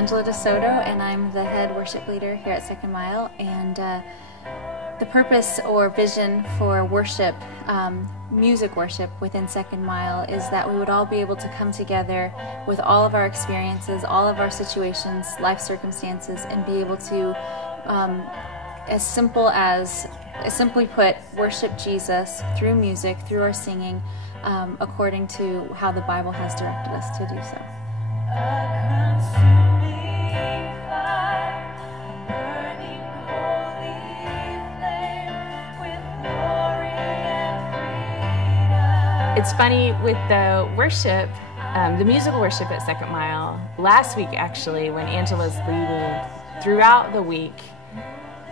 Angela DeSoto, and I'm the head worship leader here at Second Mile. And the purpose or vision for worship, music worship within Second Mile, is that we would all be able to come together with all of our experiences, all of our situations, life circumstances, and be able to, simply put, worship Jesus through music, through our singing, according to how the Bible has directed us to do so. It's funny with the worship, the musical worship at Second Mile. Last week, actually, when Angela's leading throughout the week,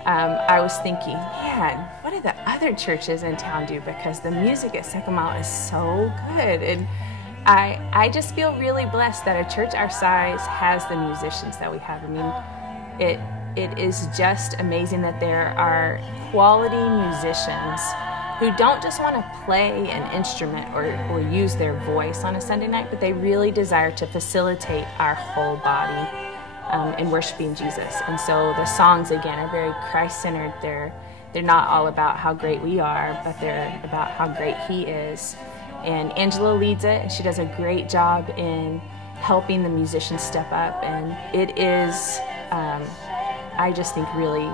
I was thinking, man, what do the other churches in town do? Because the music at Second Mile is so good. And I just feel really blessed that a church our size has the musicians that we have. I mean, it is just amazing that there are quality musicians who don't just want to play an instrument or use their voice on a Sunday night, but they really desire to facilitate our whole body in worshiping Jesus. And so the songs, again, are very Christ-centered. They're not all about how great we are, but they're about how great He is. And Angela leads it, and she does a great job in helping the musicians step up. And it is, I just think, really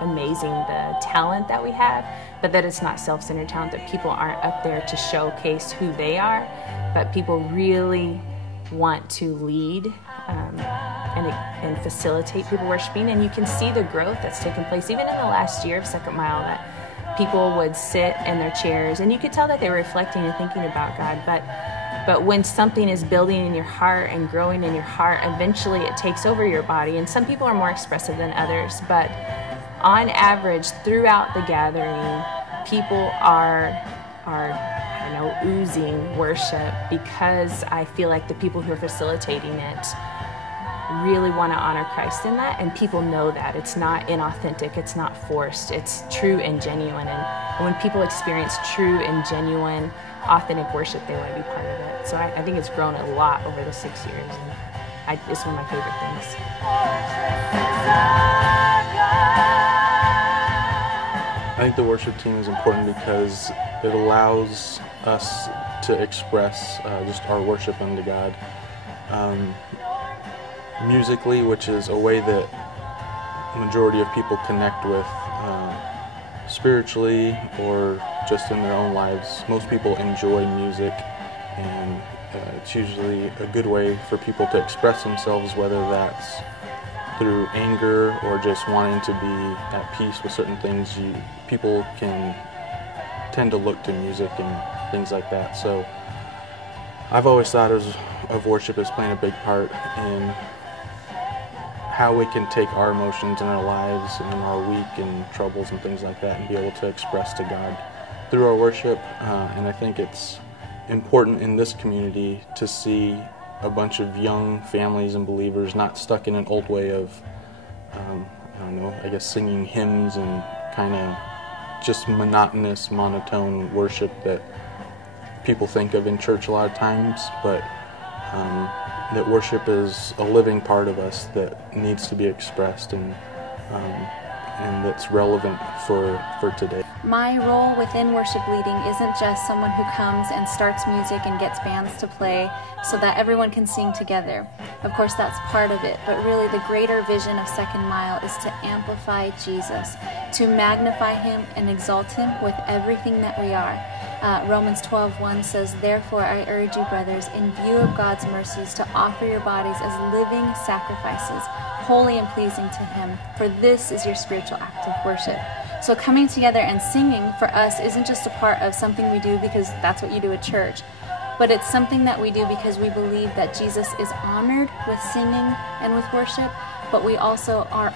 amazing, the talent that we have, but that it's not self-centered talent, that people aren't up there to showcase who they are, but people really want to lead and facilitate people worshiping. And you can see the growth that's taken place even in the last year of Second Mile, that people would sit in their chairs and you could tell that they were reflecting and thinking about God. But when something is building in your heart and growing in your heart, eventually it takes over your body. And some people are more expressive than others, but on average, throughout the gathering, people are oozing worship, because I feel like the people who are facilitating it really want to honor Christ in that, and people know that. It's not inauthentic, it's not forced, it's true and genuine. And when people experience true and genuine, authentic worship, they want to be part of it. So I think it's grown a lot over the 6 years, and it's one of my favorite things. I think the worship team is important because it allows us to express just our worship unto God musically, which is a way that the majority of people connect with spiritually or just in their own lives. Most people enjoy music, and it's usually a good way for people to express themselves, whether that's through anger or just wanting to be at peace with certain things. People can tend to look to music and things like that. So I've always thought of worship as playing a big part in how we can take our emotions in our lives and in our week and troubles and things like that and be able to express to God through our worship. And I think it's important in this community to see a bunch of young families and believers not stuck in an old way of, singing hymns and kind of just monotonous, monotone worship that people think of in church a lot of times, but that worship is a living part of us that needs to be expressed and that's relevant for today. My role within worship leading isn't just someone who comes and starts music and gets bands to play so that everyone can sing together. Of course, that's part of it, but really the greater vision of Second Mile is to amplify Jesus, to magnify Him and exalt Him with everything that we are. Romans 12:1 says, "Therefore I urge you, brothers, in view of God's mercies, to offer your bodies as living sacrifices, holy and pleasing to Him, for this is your spiritual act of worship." So coming together and singing for us isn't just a part of something we do because that's what you do at church, but it's something that we do because we believe that Jesus is honored with singing and with worship, but we also are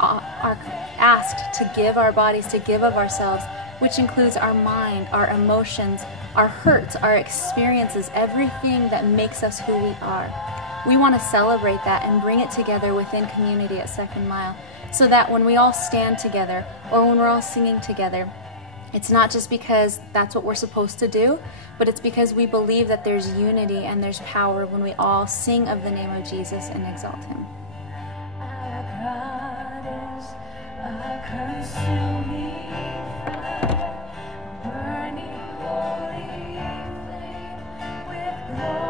asked to give our bodies, to give of ourselves, which includes our mind, our emotions, our hurts, our experiences, everything that makes us who we are. We want to celebrate that and bring it together within community at Second Mile, so that when we all stand together or when we're all singing together, it's not just because that's what we're supposed to do, but it's because we believe that there's unity and there's power when we all sing of the name of Jesus and exalt Him. God is a consuming fire, burning holy flame with glory.